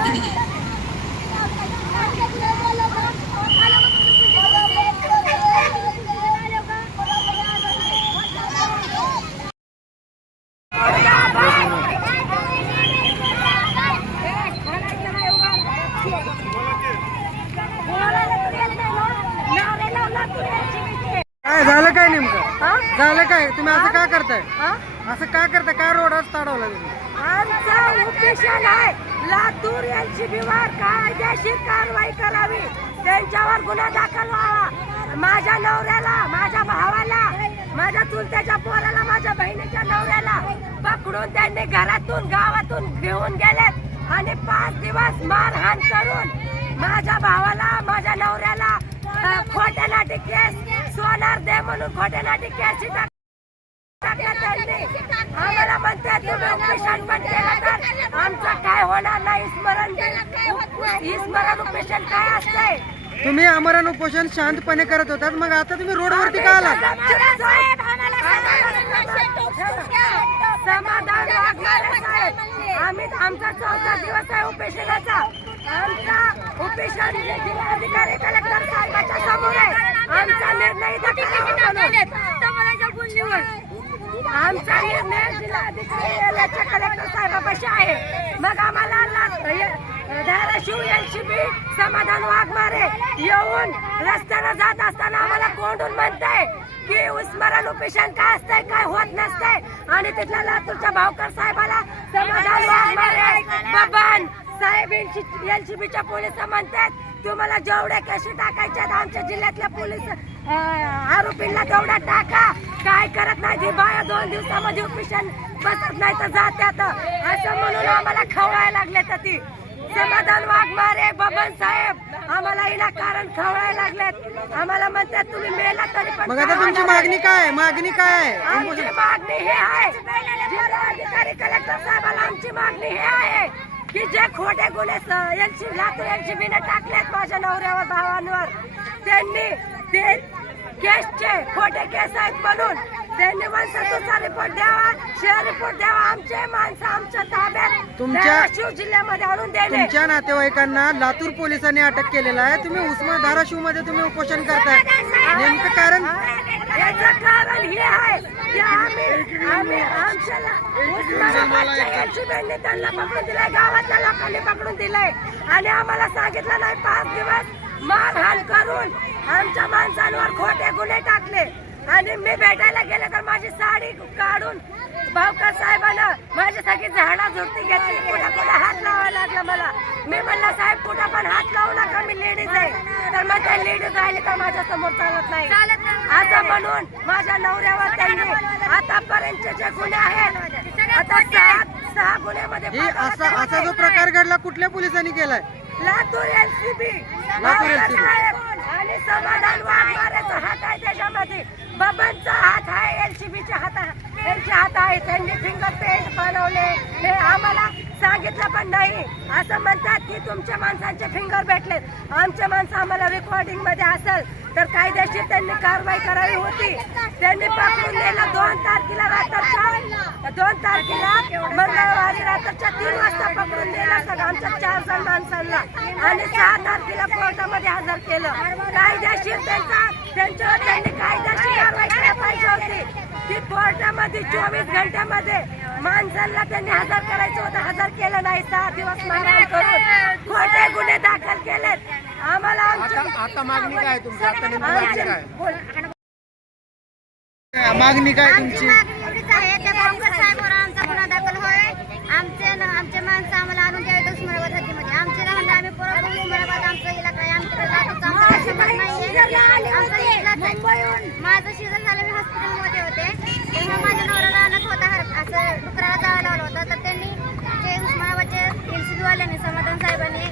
काय झालं काय नेमकं झालं काय तुम्ही असं का करताय असं का करताय काय रोडावर ताडवला तुम्ही आमचा उद्देशन आहे लातूर LCB-वर कायदेशीर कारवाई करावी त्यांच्यावर गुन्हा दाखल व्हावा माझ्या नवऱ्याला माझ्या भावाला माझ्या चुलत्याच्या पोराला माझ्या बहिणीच्या नवऱ्याला पकडून त्यांनी घरातून गावातून घेऊन गेलेत आणि 5 दिवस मारहाण करून माझ्या भावाला माझ्या नवऱ्याला खोट्या नाटी केस सोनार दे म्हणून खोट्या नाटी केस आम्हाला म्हणते तुम्ही उपेशन पण केलं तर आमचं काय होणार नाही स्मरण उपेशन काय असतंय तुम्ही आमरण उपोषण शांतपणे करत होतात मग आता तुम्ही रोडवरती का आलात समाधान वागणारे साहेब आम्ही आमचा 14 दिवस आहे उपेशनाचा आमचा उपेशन जिल्हाधिकारी कलेक्टर साहेबांच्या समोर आहे आमचा निर्णय आमचा निर्णय जिल्हाधिकारी कलेक्टर साहेबापाशी आहे मग आम्हाला धाराशिव LCB समाधान वाघमारे येऊन रस्त्यानं जात असताना आम्हाला कोंडून म्हणताय की उस्मरण उपेशन काय असतंय काय होत नसतंय आणि तिथल्या लातूरच्या भावकर साहेबाला समाधान वाघमारे बबन साहेब LCB-च्या पोलिस म्हणतात तुम्हाला जेवढ्या केशी टाकायच्या आमच्या जिल्ह्यातल्या पोलीस आरोपींना तेवढा टाका काय करत नाही बाया 2 दिवसामध्ये उपेशन बसत नाही तर जात्यात असं म्हणून आम्हाला खवळायला लागले तर ती समाधान वाघमारे बबन साहेब आम्हाला विनाकारण खवळायला लागलेत आम्हाला म्हणतात तुम्ही मेला तरी पण मग आता तुमची मागणी काय आहे आमची मागणी हे आहे जिल्हाधिकारी कलेक्टर साहेबाला आमची मागणी हे आहे की जे खोटे गुन्हे लातूर LCB-ने टाकलेत माझ्या नवऱ्यावर भावांवर त्यांनी ते केसचे खोटे केस आहेत म्हणून त्यांनी माणसाचा रिपोर्ट द्यावा शेअर रिपोर्ट द्यावा आमचे माणसं आमच्या ताब्यात धाराशिव जिल्ह्यामध्ये आणून द्यावे तुमच्या नातेवाईकांना लातूर पोलिसांनी अटक केलेला आहे तुम्ही धाराशिव मध्ये तुम्ही उपोषण करताय नेमकं कारण याचं कारण हे आहे की आम्ही आमच्याला LCB-ने त्यांना पकडून दिलाय गावातल्या लोकांनी पकडून दिलाय आणि आम्हाला सांगितलं नाही 5 दिवस मारहाण करून आमच्या माणसांवर खोटे गुन्हे टाकले आणि मी भेटायला गेले तर माझी साडी काढून भावकर साहेबांना माझ्यासाठी झाडा झुडती घेतली कुठं हात लावायला लागला मला मी म्हणलं साहेब कुठं पण हात लावू नका मी लेडीज आहे तर मग त्या लेडीज राहिली तर माझ्या समोर चालत नाही असं म्हणून माझ्या नवऱ्यावर त्यांनी आतापर्यंतचे जे गुन्हे आहेत आता 6 गुन्ह्यामध्ये असा जो प्रकार घडला कुठल्या पोलिसांनी केलाय लातूर LCB आणि समाधान वाघमारेचा हात आहे त्याच्यामध्ये बबनचा हात आहे LCB-च्या हात आहे त्यांनी फिंगरप्रिंट बनवले हे आम्हाला सांगितलं पण नाही असं म्हणतात की तुमच्या माणसांचे फिंगर भेटलेत आमच्या माणसं आम्हाला रेकॉर्डिंग मध्ये असेल तर कायदेशीर त्यांनी कारवाई करावी होती त्यांनी पकडून नेलं 2 तारखेला रात्रीच्या 2 तारखेला मंगळवारी रात्रीच्या 3 वाजता पकडून नेलं सगळं आमच्या 4 जण माणसांना आणि 6 तारखेला कोर्टामध्ये हजर केलं कायदेशीर त्यांच्यावर त्यांनी कायदेशीर कारवाई करायला पाहिजे होती ती कोर्टामध्ये 24 घंट्यामध्ये माणसांना त्यांनी हजर करायचं होतं हजर केलं नाही 6 दिवस मारहाण करून खोटे गुन्हे दाखल केलेत आम्हाला आता मागणी काय तुमची आता मागणी काय तुमची आमचा गुन्हा दाखल होय आमचे माणसं आम्हाला आणून द्यावे उस्मानाबाद हद्दीमध्ये आमचे राहणार आम्ही परत उस्मानाबाद आमचा इलाका आहे माझं शिजन झालं मी हॉस्पिटलमध्ये होते तेव्हा माझ्या नवऱ्याला आणत होता असं डुकराला जावं लावलं होतं तर त्यांनी ते उस्मानाबादचे LCB-वाल्यांनी समाधान साहेबांनी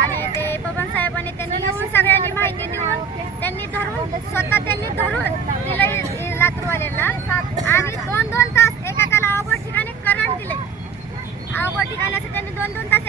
आणि ते बबन साहेबांनी त्यांनी येऊन सगळ्यांनी माहिती देऊन त्यांनी धरून दिलं लातूरवाल्यांना आणि 2-2 तास एकेकाला अवघड ठिकाणी करंट दिले अवघड ठिकाणी असं त्यांनी 2-2 तास